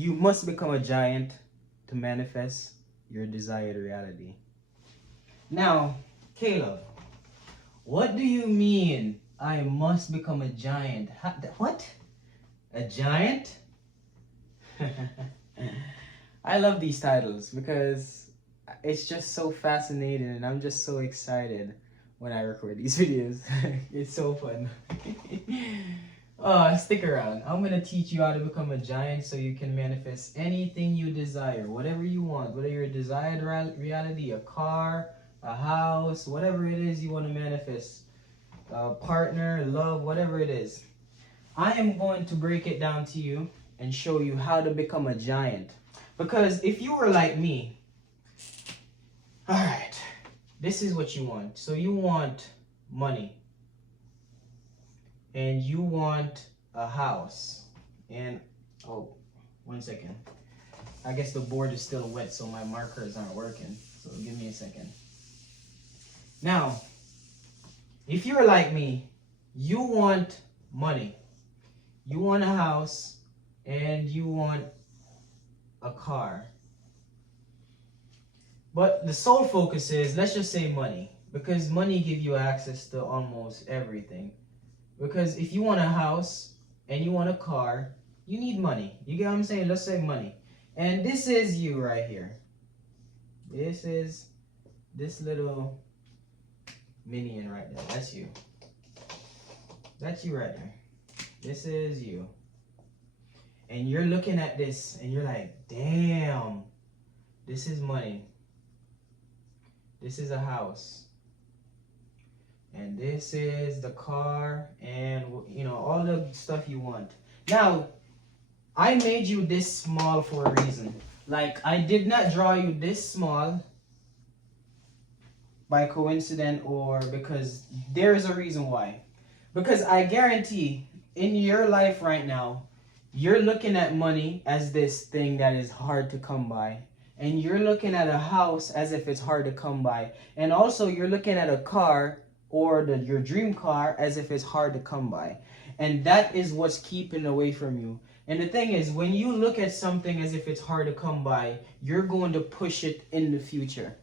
You must become a giant to manifest your desired reality. Now, Caleb, what do you mean I must become a giant? What? A giant? I love these titles because it's just so fascinating and I'm just so excited when I record these videos. It's so fun. Stick around. I'm going to teach you how to become a giant so you can manifest anything you desire, whatever you want, whether your desired reality, a car, a house, whatever it is you want to manifest, a partner, love, whatever it is. I am going to break it down to you and show you how to become a giant. Because if you were like me, all right, this is what you want. So you want money. And you want a house. And, oh, 1 second. I guess the board is still wet, so my markers aren't working. So give me a second. Now, if you're like me, you want money. You want a house, and you want a car. But the sole focus is, let's just say money. Because money gives you access to almost everything. Because if you want a house and you want a car, you need money. You get what I'm saying? Let's say money. And this is you right here. This is this little minion right there. That's you. That's you right there. This is you. And you're looking at this and you're like, damn, this is money. This is a house. And this is the car and, you know, all the stuff you want. Now, I made you this small for a reason. Like, I did not draw you this small by coincidence or because there is a reason why. Because I guarantee in your life right now, you're looking at money as this thing that is hard to come by. And you're looking at a house as if it's hard to come by. And also, you're looking at a car or your dream car as if it's hard to come by. And that is what's keeping away from you. And the thing is, when you look at something as if it's hard to come by, you're going to push it in the future.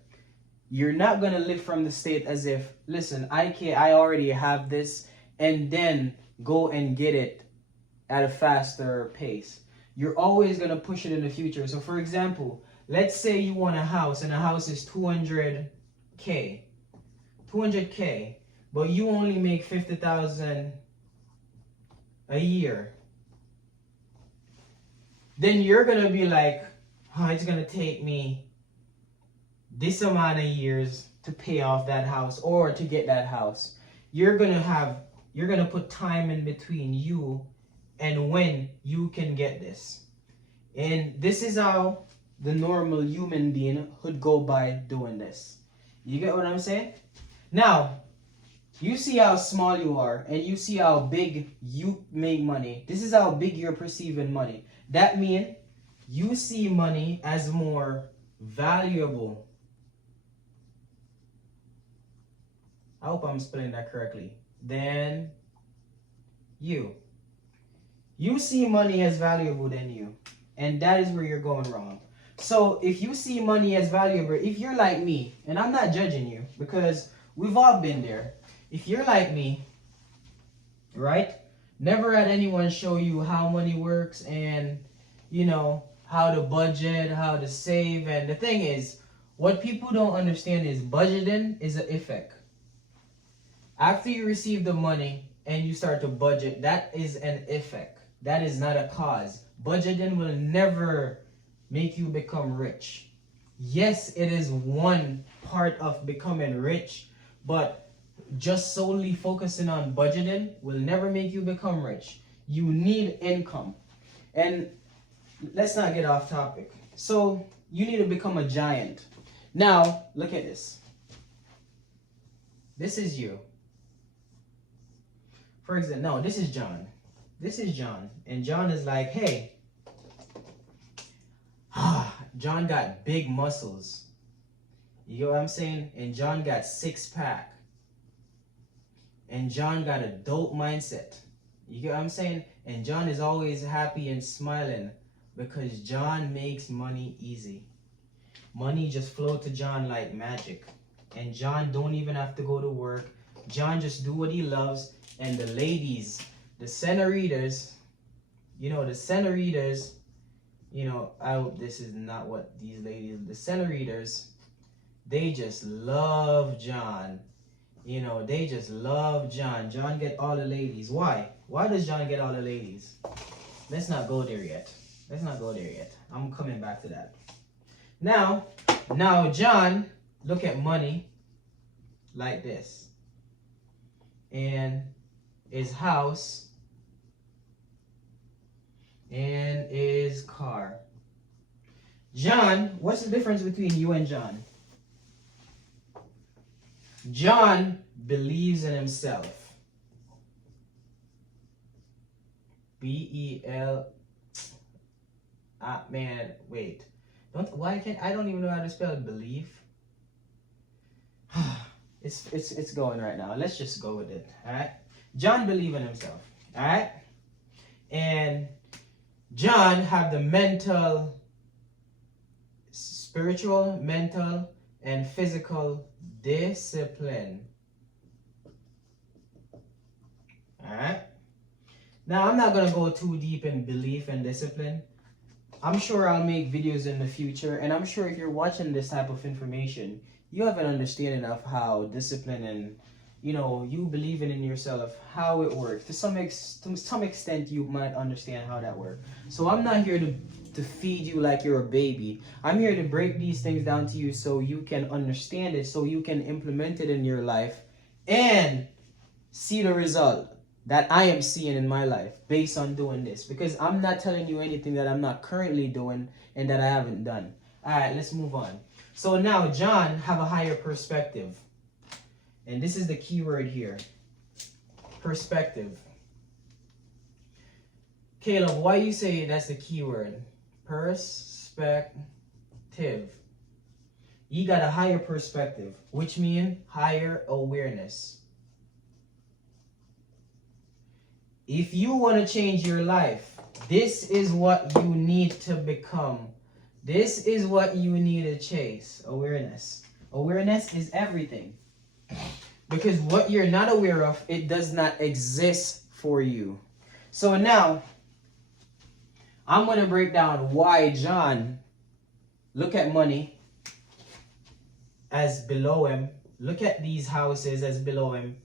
You're not going to live from the state as if, listen, I already have this, and then go and get it at a faster pace. You're always going to push it in the future. So for example, let's say you want a house and a house is 200K. 200K, but you only make 50,000 a year. Then you're gonna be like, oh, it's gonna take me this amount of years to pay off that house or to get that house. You're gonna put time in between you and when you can get this. And this is how the normal human being would go by doing this. You get what I'm saying? Now, you see how small you are and you see how big you make money. This is how big you're perceiving money. That means you see money as more valuable. I hope I'm spelling that correctly. Than you. You see money as valuable than you. And that is where you're going wrong. So if you see money as valuable, if you're like me, and I'm not judging you because we've all been there. If you're like me, right? Never had anyone show you how money works and, you know, how to budget, how to save. And the thing is, what people don't understand is budgeting is an effect. After you receive the money and you start to budget, that is an effect. That is not a cause. Budgeting will never make you become rich. Yes, it is one part of becoming rich, but just solely focusing on budgeting will never make you become rich. You need income. And let's not get off topic. So you need to become a giant. Now, look at this. This is you. For example, no, this is John. This is John. And John is like, hey, John got big muscles. You know what I'm saying? And John got 6-pack. And John got a dope mindset. You get what I'm saying? And John is always happy and smiling. Because John makes money easy. Money just flow to John like magic. And John don't even have to go to work. John just do what he loves. And the ladies, the senoritas, the senoritas, I hope this is not what these ladies, the senoritas, they just love John. They just love John. John get all the ladies. Why? Why does John get all the ladies? Let's not go there yet. I'm coming back to that. Now John, look at money like this. And his house and his car. John, what's the difference between you and John? John believes in himself. B-E-L. Man, wait. I don't even know how to spell belief. It's going right now. Let's just go with it. Alright? John believes in himself. Alright? And John have the mental, spiritual, mental, and physical discipline. Alright? Now, I'm not going to go too deep in belief and discipline. I'm sure I'll make videos in the future, and I'm sure if you're watching this type of information, you have an understanding of how discipline and, you believing in yourself, how it works. To some extent, you might understand how that works. So I'm not here to feed you like you're a baby. I'm here to break these things down to you so you can understand it, so you can implement it in your life and see the result that I am seeing in my life based on doing this. Because I'm not telling you anything that I'm not currently doing and that I haven't done. All right, let's move on. So now John have a higher perspective. And this is the key word here. Perspective. Caleb, why you say that's the key word? Perspective. You got a higher perspective, which means higher awareness. If you want to change your life, this is what you need to become. This is what you need to chase. Awareness. Awareness is everything. Because what you're not aware of, it does not exist for you. So now, I'm going to break down why John look at money as below him. Look at these houses as below him.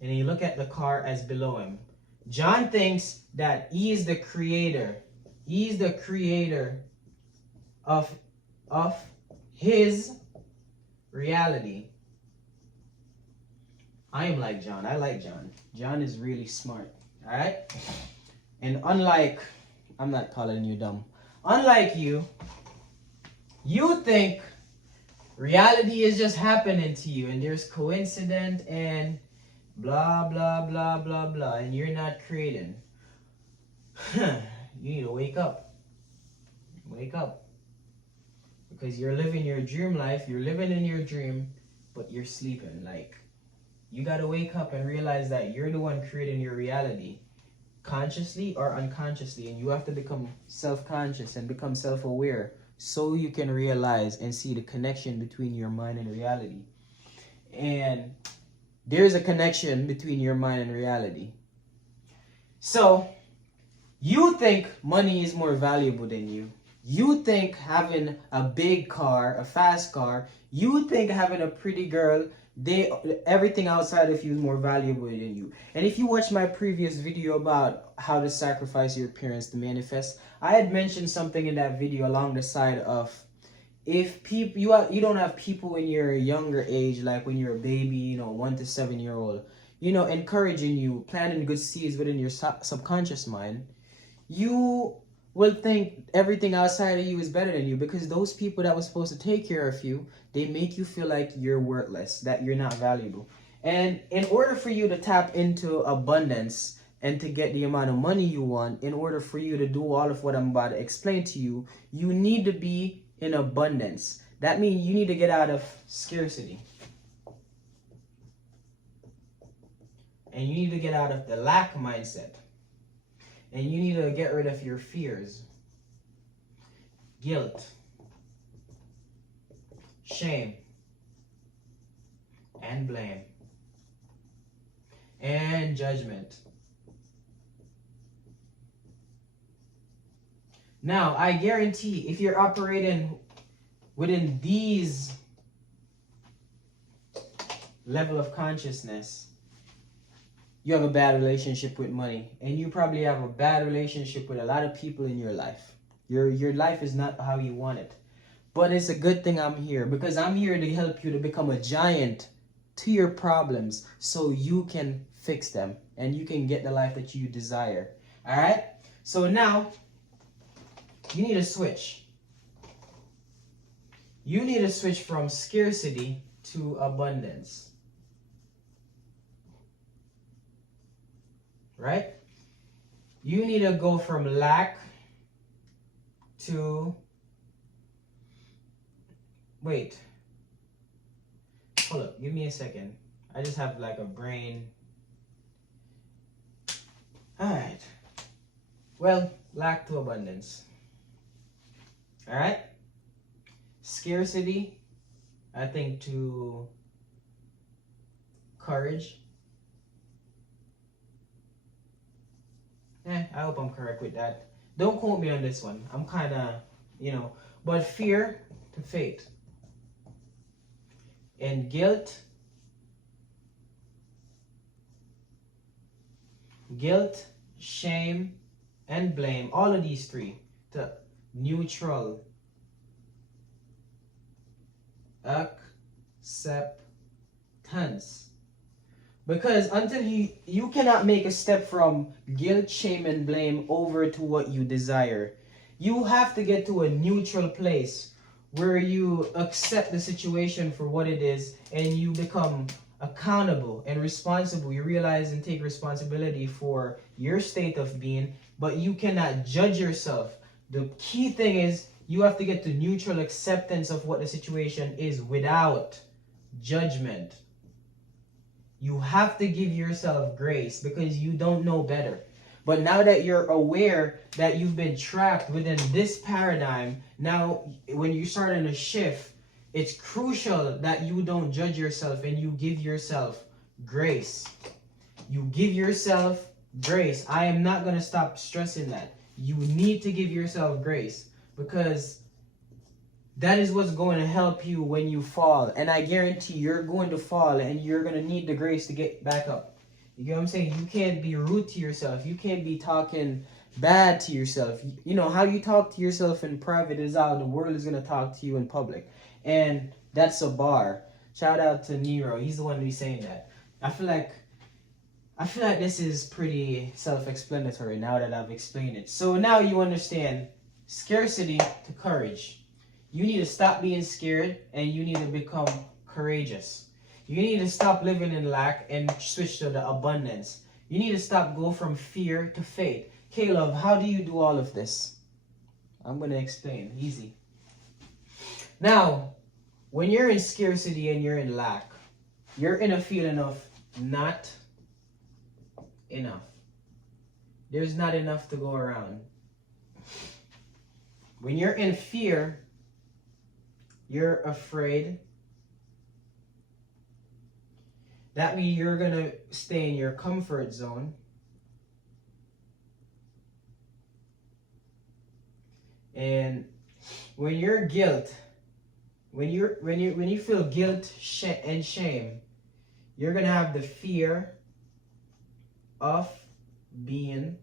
And he look at the car as below him. John thinks that he is the creator. He is the creator of his reality. I am like John. I like John. John is really smart. Alright? And unlike, I'm not calling you dumb. Unlike you, you think reality is just happening to you and there's coincidence and blah, blah, blah, blah, blah, and you're not creating. You need to wake up. Wake up. Because you're living your dream life, you're living in your dream, but you're sleeping. Like, you got to wake up and realize that you're the one creating your reality, consciously or unconsciously, and you have to become self-conscious and become self-aware so you can realize and see the connection between your mind and reality. And there's a connection between your mind and reality. So, you think money is more valuable than you. You think having a big car, a fast car, you think having a pretty girl, everything outside of you is more valuable than you. And if you watch my previous video about how to sacrifice your appearance to manifest, I had mentioned something in that video along the side of, if people you don't have people in your younger age, like when you're a baby, 1 to 7 year old, encouraging you, planting good seeds within your subconscious mind, you will think everything outside of you is better than you, because those people that were supposed to take care of you, they make you feel like you're worthless, that you're not valuable. And in order for you to tap into abundance and to get the amount of money you want, in order for you to do all of what I'm about to explain to you, you need to be in abundance. That means you need to get out of scarcity. And you need to get out of the lack mindset. And you need to get rid of your fears. guilt, shame, and blame, and judgment. Now, I guarantee if you're operating within these level of consciousness, you have a bad relationship with money, and you probably have a bad relationship with a lot of people in your life. Your life is not how you want it. But it's a good thing I'm here, because I'm here to help you to become a giant to your problems so you can fix them and you can get the life that you desire. All right? So now you need to switch. You need to switch from scarcity to abundance. Right? You need to go from lack to... Wait. Hold up. Give me a second. I just have like a brain. Alright. Well, lack to abundance. Alright? Scarcity, I think, to courage. I hope I'm correct with that. Don't quote me on this one. I'm kind of, but fear to faith. And guilt, shame, and blame, all of these three, to neutral acceptance. Because until you cannot make a step from guilt, shame, and blame over to what you desire. You have to get to a neutral place where you accept the situation for what it is and you become accountable and responsible. You realize and take responsibility for your state of being, but you cannot judge yourself. The key thing is you have to get to neutral acceptance of what the situation is without judgment. You have to give yourself grace because you don't know better. But now that you're aware that you've been trapped within this paradigm, now when you start in a shift, it's crucial that you don't judge yourself and you give yourself grace. You give yourself grace. I am not going to stop stressing that. You need to give yourself grace because that is what's going to help you when you fall. And I guarantee you're going to fall and you're going to need the grace to get back up. You get what I'm saying? You can't be rude to yourself. You can't be talking bad to yourself. You know, how you talk to yourself in private is how the world is going to talk to you in public. And that's a bar. Shout out to Nero. He's the one who's saying that. I feel like this is pretty self-explanatory now that I've explained it. So now you understand scarcity to courage. You need to stop being scared and you need to become courageous. You need to stop living in lack and switch to the abundance. You need to go from fear to faith. Caleb, how do you do all of this? I'm going to explain. Easy. Now, when you're in scarcity and you're in lack, you're in a feeling of not enough. There's not enough to go around. When you're in fear, you're afraid. That means you're going to stay in your comfort zone. And when you're when you feel guilt and shame, you're going to have the fear of being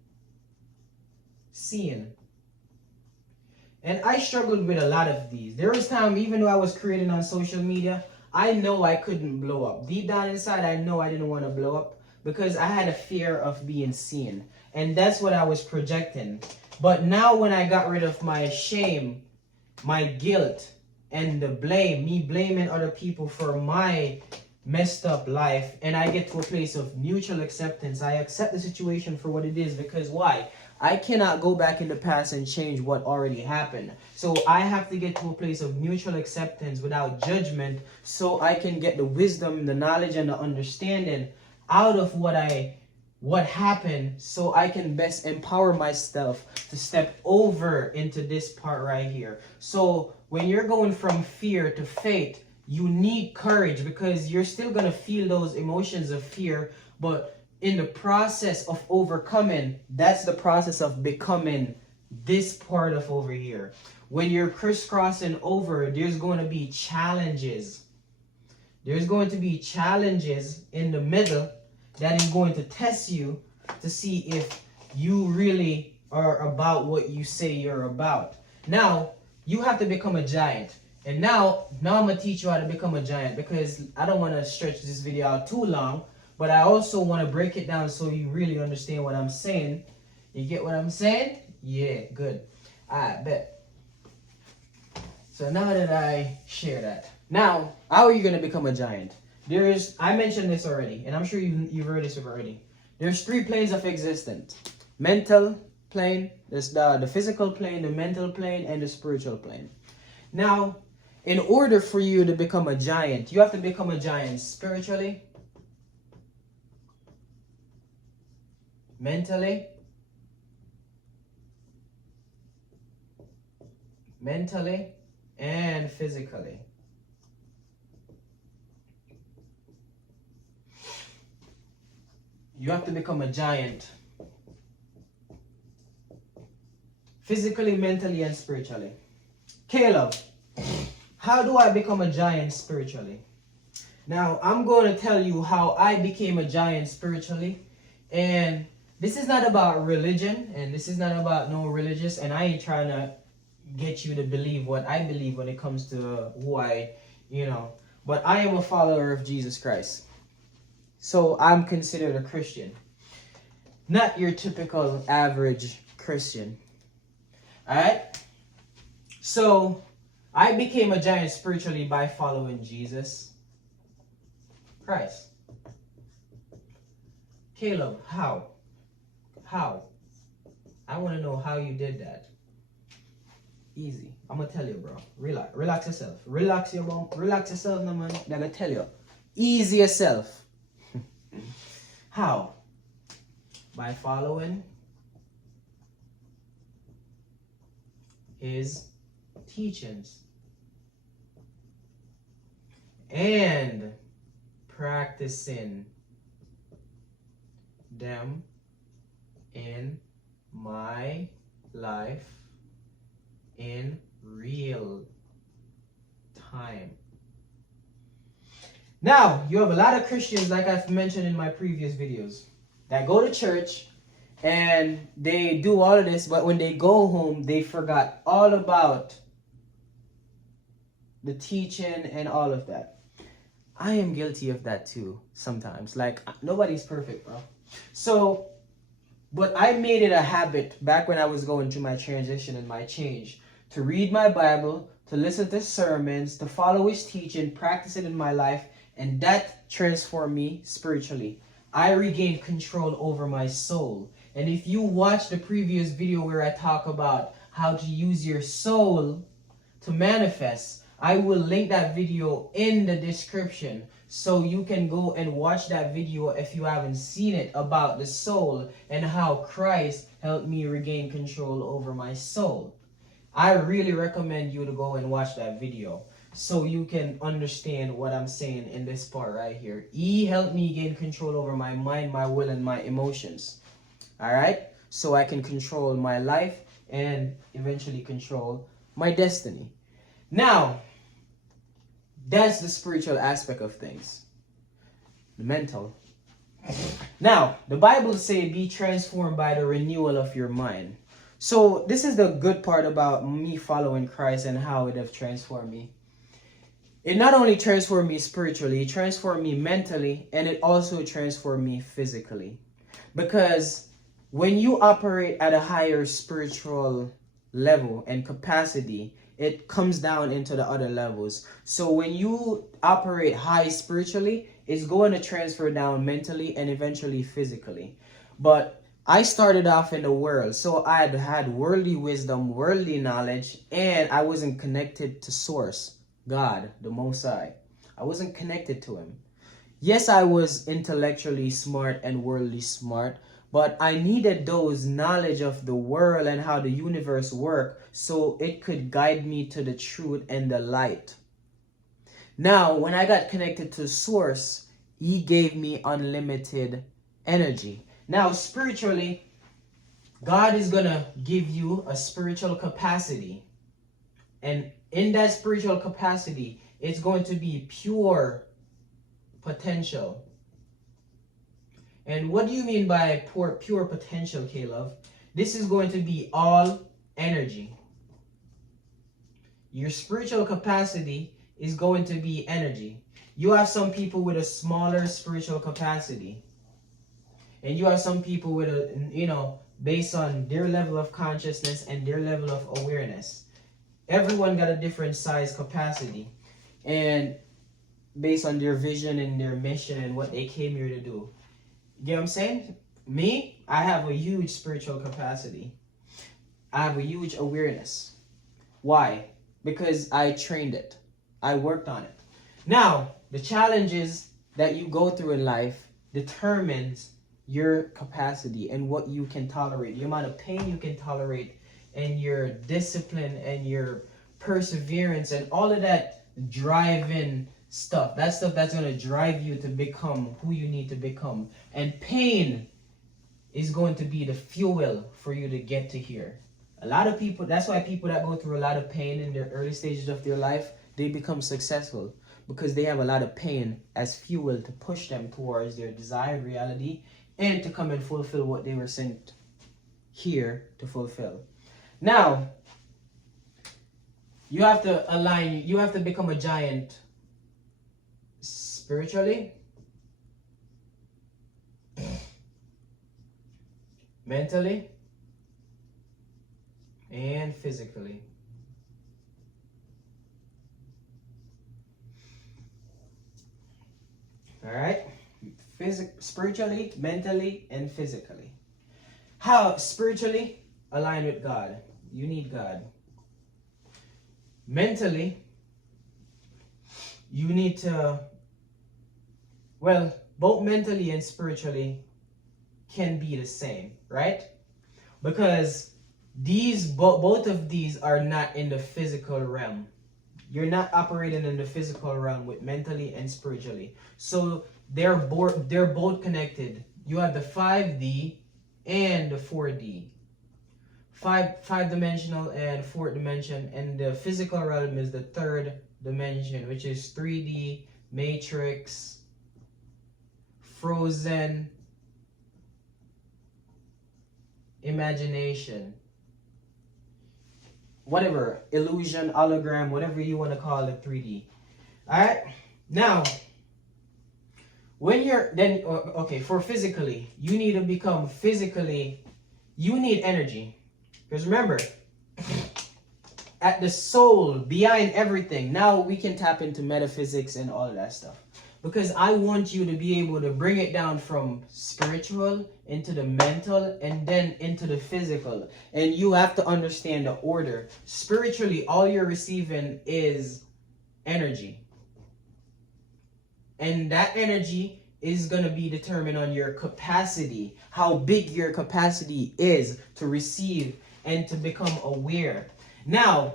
seen. And I struggled with a lot of these. There was time, even though I was creating on social media, I know I couldn't blow up. Deep down inside, I know I didn't want to blow up because I had a fear of being seen. And that's what I was projecting. But now when I got rid of my shame, my guilt, and the blame, me blaming other people for my messed up life, and I get to a place of mutual acceptance. I accept the situation for what it is because why? I cannot go back in the past and change what already happened. So I have to get to a place of mutual acceptance without judgment so I can get the wisdom, the knowledge, and the understanding out of what I what happened so I can best empower myself to step over into this part right here. So when you're going from fear to faith, you need courage because you're still going to feel those emotions of fear, but in the process of overcoming, that's the process of becoming this part of over here. When you're crisscrossing over, there's going to be challenges. There's going to be challenges in the middle that is going to test you to see if you really are about what you say you're about. Now, you have to become a giant. And now I'm going to teach you how to become a giant because I don't want to stretch this video out too long, but I also want to break it down so you really understand what I'm saying. You get what I'm saying? Yeah, good. I bet. So now that I share that, now, how are you going to become a giant? I mentioned this already, and I'm sure you've heard this already. There's 3 planes of existence. Mental plane, there's the physical plane, the mental plane, and the spiritual plane. Now, in order for you to become a giant, you have to become a giant spiritually, mentally, and physically. You have to become a giant physically, mentally, and spiritually. Caleb, how do I become a giant spiritually? Now, I'm going to tell you how I became a giant spiritually. And this is not about religion, and this is not about no religious, and I ain't trying to get you to believe what I believe when it comes to who but I am a follower of Jesus Christ. So I'm considered a Christian. Not your typical average Christian. Alright? So I became a giant spiritually by following Jesus Christ. Caleb, how? How? I want to know how you did that. Easy. I'm going to tell you, bro. Relax yourself. Relax yourself, no man. I'm going to tell you. Easy yourself. How? By following his teachings and practicing them in my life in real time. Now, you have a lot of Christians, like I've mentioned in my previous videos, that go to church and they do all of this, but when they go home, they forgot all about the teaching and all of that. I am guilty of that too, sometimes. Like, nobody's perfect, bro. So, but I made it a habit back when I was going through my transition and my change to read my Bible, to listen to sermons, to follow his teaching, practice it in my life, and that transformed me spiritually. I regained control over my soul. And if you watch the previous video where I talk about how to use your soul to manifest, I will link that video in the description so you can go and watch that video if you haven't seen it, about the soul and how Christ helped me regain control over my soul. I really recommend you to go and watch that video so you can understand what I'm saying in this part right here. He helped me gain control over my mind, my will, and my emotions. Alright? So I can control my life and eventually control my destiny. Now, that's the spiritual aspect of things. The mental. Now, the Bible says, be transformed by the renewal of your mind. So this is the good part about me following Christ and how it has transformed me. It not only transformed me spiritually, it transformed me mentally, and it also transformed me physically. Because when you operate at a higher spiritual level and capacity, it comes down into the other levels. So when you operate high spiritually, it's going to transfer down mentally and eventually physically. But I started off in the world, so I had worldly wisdom, worldly knowledge, and I wasn't connected to Source, God, the Most High. I wasn't connected to Him. Yes, I was intellectually smart and worldly smart, but I needed those knowledge of the world and how the universe work so it could guide me to the truth and the light. Now, when I got connected to source, he gave me unlimited energy. Now, spiritually, God is going to give you a spiritual capacity. And in that spiritual capacity, it's going to be pure potential. And what do you mean by pure potential, Caleb? This is going to be all energy. Your spiritual capacity is going to be energy. You have some people with a smaller spiritual capacity. And you have some people with a, based on their level of consciousness and their level of awareness. Everyone got a different size capacity. And based on their vision and their mission and what they came here to do. You get what I'm saying? Me, I have a huge spiritual capacity. I have a huge awareness. Why? Because I trained it. I worked on it. Now, the challenges that you go through in life determines your capacity and what you can tolerate, the amount of pain you can tolerate, and your discipline and your perseverance and all of that driving stuff. That stuff that's going to drive you to become who you need to become. And pain is going to be the fuel for you to get to here. A lot of people, that's why people that go through a lot of pain in their early stages of their life, they become successful because they have a lot of pain as fuel to push them towards their desired reality and to come and fulfill what they were sent here to fulfill. Now, you have to align, you have to become a giant spiritually, mentally, and physically. All right? Spiritually, mentally, and physically. How spiritually? Align with God. You need God. Mentally, you need to, well, both mentally and spiritually can be the same, right? Because these both of these are not in the physical realm. You're not operating in the physical realm with mentally and spiritually. So they're both connected. You have the 5D and the 4D. Five dimensional and fourth dimension, and the physical realm is the third dimension, which is 3D, matrix, frozen, imagination, whatever, illusion, hologram, whatever you want to call it, 3D. All right, now when you're then okay, for physically, you need to become physically, you need energy. Because remember, at the soul, behind everything, now we can tap into metaphysics and all of that stuff. Because I want you to be able to bring it down from spiritual into the mental and then into the physical. And you have to understand the order. Spiritually, all you're receiving is energy. And that energy is going to be determined on your capacity, how big your capacity is to receive and to become aware. Now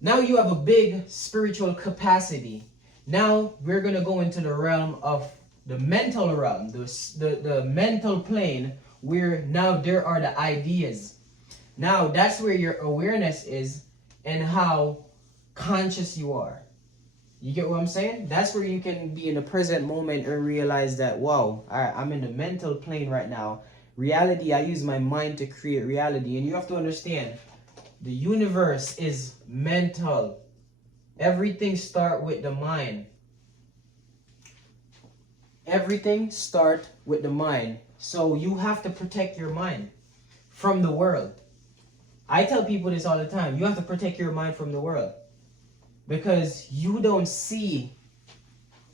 you have a big spiritual capacity. Now we're going to go into the realm of the mental realm, the mental plane, where now there are the ideas. Now that's where your awareness is and how conscious you are. You get what I'm saying? That's where you can be in the present moment and realize that, wow, I'm in the mental plane right now. Reality, I use my mind to create reality. And you have to understand, the universe is mental. Everything starts with the mind. Everything starts with the mind. So you have to protect your mind from the world. I tell people this all the time. You have to protect your mind from the world. Because you don't see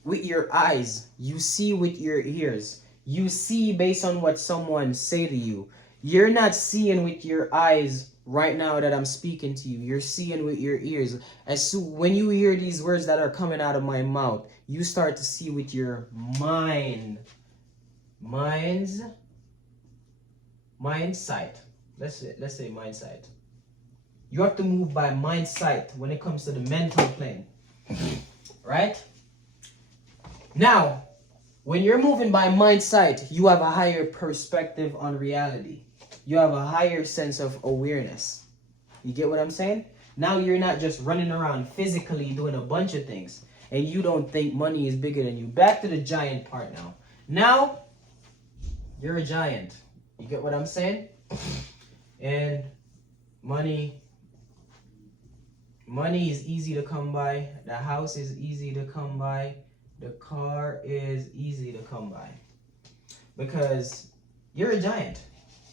with your eyes. You see with your ears. You see based on what someone say to you. You're not seeing with your eyes right now that I'm speaking to you. You're seeing with your ears. When you hear these words that are coming out of my mouth, you start to see with your mind. Mind sight. Let's say mind sight. You have to move by mind sight when it comes to the mental plane. Right? Now, when you're moving by mind sight, you have a higher perspective on reality. You have a higher sense of awareness. You get what I'm saying? Now you're not just running around physically doing a bunch of things and you don't think money is bigger than you. Back to the giant part now. Now, you're a giant. You get what I'm saying? And money is easy to come by. The house is easy to come by. The car is easy to come by. Because you're a giant.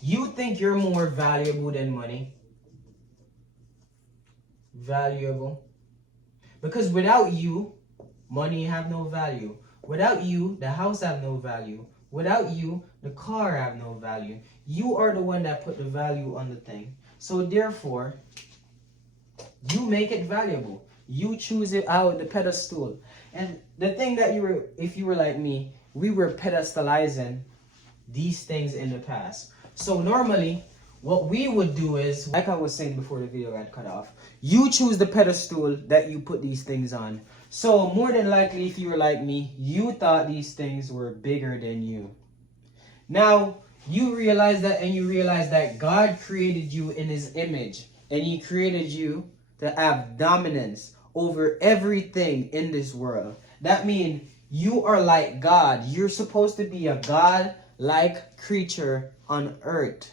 You think you're more valuable than money. Valuable. Because without you, money have no value. Without you, the house have no value. Without you, the car have no value. You are the one that put the value on the thing. So therefore, you make it valuable. You choose it out the pedestal. And the thing that if you were like me, we were pedestalizing these things in the past. So normally, what we would do is, like I was saying before the video got cut off, you choose the pedestal that you put these things on. So more than likely, if you were like me, you thought these things were bigger than you. Now, you realize that, and you realize that God created you in his image. And he created you to have dominance over everything in this world. That means you are like God. You're supposed to be a God-like creature on earth.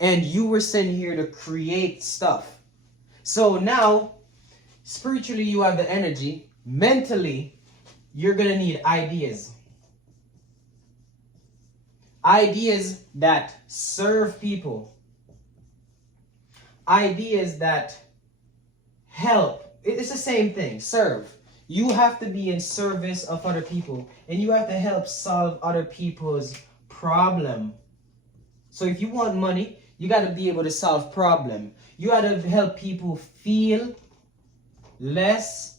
And you were sent here to create stuff. So now, spiritually, you have the energy. Mentally, you're going to need ideas. Ideas that serve people. Ideas that help. It's the same thing. Serve. You have to be in service of other people. And you have to help solve other people's problem. So if you want money, you got to be able to solve problem. You got to help people feel less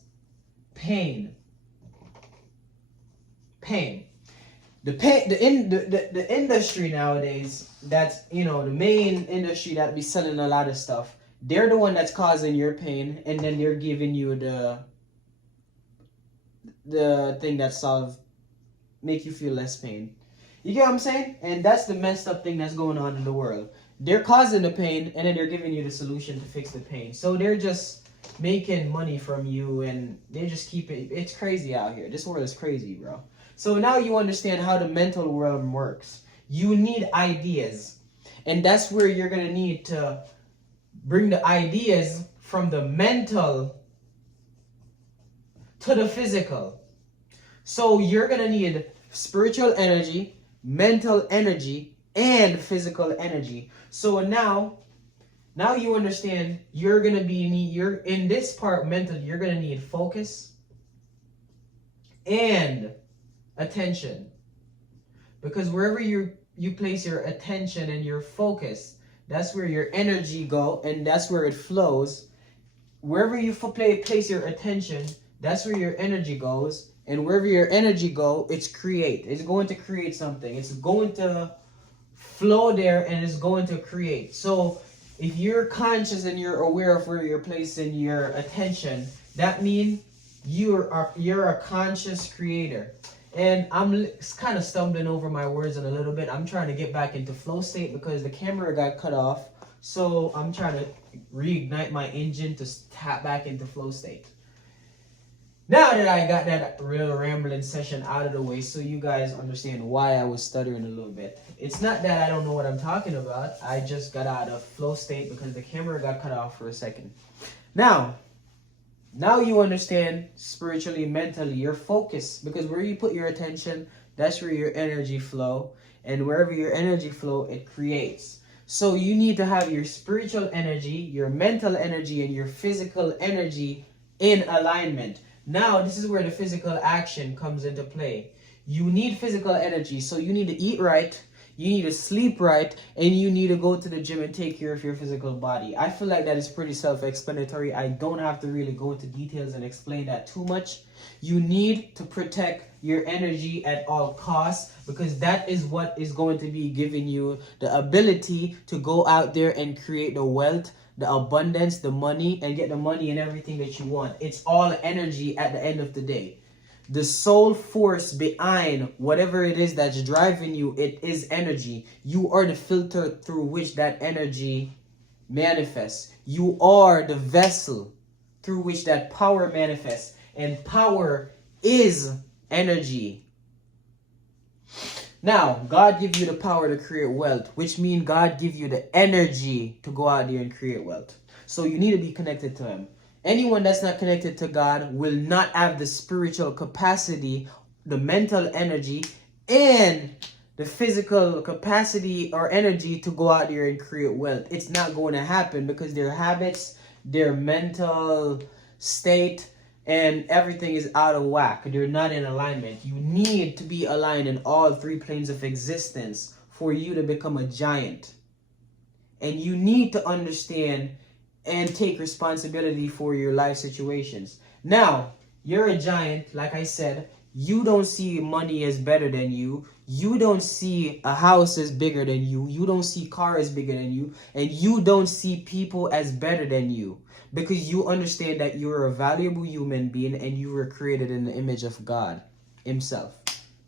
pain. The industry nowadays, that's, the main industry that be selling a lot of stuff, they're the one that's causing your pain, and then they're giving you the thing that make you feel less pain. You get what I'm saying? And that's the messed up thing that's going on in the world. They're causing the pain, and then they're giving you the solution to fix the pain. So they're just making money from you, and they just keep it. It's crazy out here. This world is crazy, bro. So now you understand how the mental world works. You need ideas. And that's where you're going to need to bring the ideas from the mental to the physical. So you're going to need spiritual energy, mental energy, and physical energy. So now you understand you're going to you're in this part mentally, you're going to need focus and attention. Because wherever you place your attention and your focus, that's where your energy go, and that's where it flows. Wherever you place your attention, that's where your energy goes, and wherever your energy go, it's going to create something. It's going to flow there, and it's going to create. So if you're conscious and you're aware of where you're placing your attention, that means you're a conscious creator. And I'm kind of stumbling over my words in a little bit. I'm trying to get back into flow state because the camera got cut off. So I'm trying to reignite my engine to tap back into flow state. Now that I got that real rambling session out of the way, so you guys understand why I was stuttering a little bit. It's not that I don't know what I'm talking about. I just got out of flow state because the camera got cut off for a second. Now you understand spiritually, mentally, your focus. Because where you put your attention, that's where your energy flow. And wherever your energy flow, it creates. So you need to have your spiritual energy, your mental energy, and your physical energy in alignment. Now, this is where the physical action comes into play. You need physical energy, so you need to eat right. you need to sleep right, and you need to go to the gym and take care of your physical body. I feel like that is pretty self-explanatory. I don't have to really go into details and explain that too much. You need to protect your energy at all costs, because that is what is going to be giving you the ability to go out there and create the wealth, the abundance, the money, and get the money and everything that you want. It's all energy at the end of the day. The sole force behind whatever it is that's driving you, it is energy. You are the filter through which that energy manifests. You are the vessel through which that power manifests. And power is energy. Now, God gives you the power to create wealth, which means God gives you the energy to go out there and create wealth. So you need to be connected to Him. Anyone that's not connected to God will not have the spiritual capacity, the mental energy, and the physical capacity or energy to go out there and create wealth. It's not going to happen because their habits, their mental state, and everything is out of whack. They're not in alignment. You need to be aligned in all three planes of existence for you to become a giant. And you need to understand and take responsibility for your life situations. Now, you're a giant, like I said. You don't see money as better than you. You don't see a house as bigger than you. You don't see cars bigger than you. And you don't see people as better than you. Because you understand that you're a valuable human being and you were created in the image of God Himself.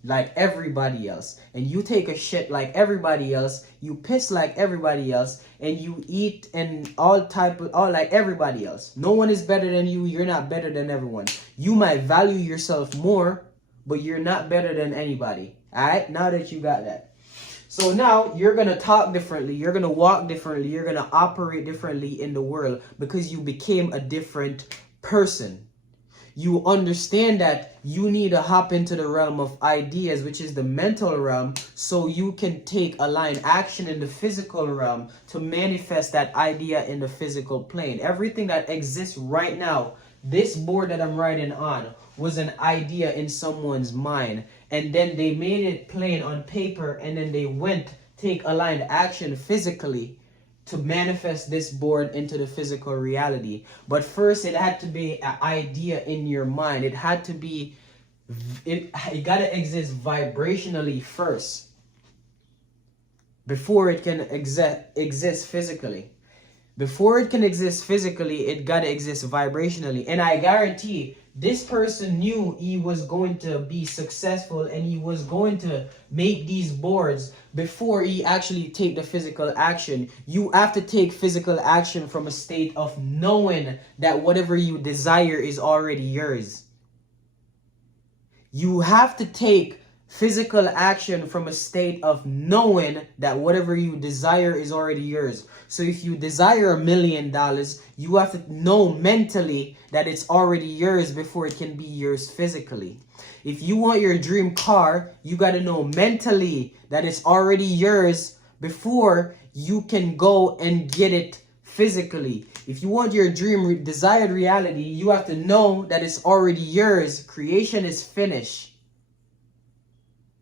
Like everybody else. And you take a shit like everybody else. You piss like everybody else. And you eat and all like everybody else. No one is better than you. You're not better than everyone. You might value yourself more, but you're not better than anybody. Alright? Now that you got that. So now you're going to talk differently. You're going to walk differently. You're going to operate differently in the world because you became a different person. You understand that you need to hop into the realm of ideas, which is the mental realm, so you can take aligned action in the physical realm to manifest that idea in the physical plane. Everything that exists right now, this board that I'm writing on, was an idea in someone's mind. And then they made it plain on paper, and then they went take aligned action physically to manifest this board into the physical reality. But first, it had to be an idea in your mind. It had to be, it got to exist vibrationally first before it can exist physically. Before it can exist physically, it got to exist vibrationally. And I guarantee this person knew he was going to be successful and he was going to make these boards before he actually take the physical action. You have to take physical action from a state of knowing that whatever you desire is already yours. You have to take physical action from a state of knowing that whatever you desire is already yours. So if you desire $1 million, you have to know mentally that it's already yours before it can be yours physically. If you want your dream car, you got to know mentally that it's already yours before you can go and get it physically. If you want your dream desired reality, you have to know that it's already yours. Creation is finished.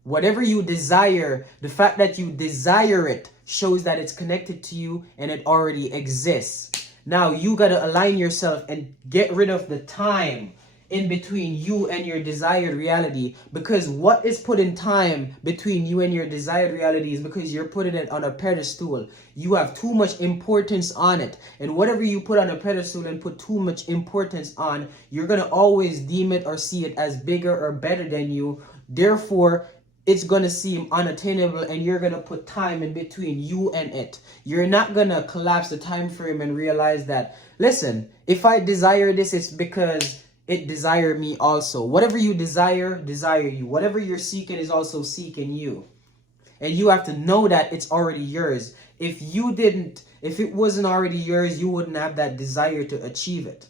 Whatever you desire, the fact that you desire it shows that it's connected to you and it already exists. Now you got to align yourself and get rid of the time in between you and your desired reality, because what is put in time between you and your desired reality is because you're putting it on a pedestal. You have too much importance on it, and whatever you put on a pedestal and put too much importance on, you're going to always deem it or see it as bigger or better than you. Therefore, it's going to seem unattainable, and you're going to put time in between you and it. You're not going to collapse the time frame and realize that, listen, if I desire this, it's because it desired me also. Whatever you desire you. Whatever you're seeking is also seeking you. And you have to know that it's already yours. If it wasn't already yours, you wouldn't have that desire to achieve it.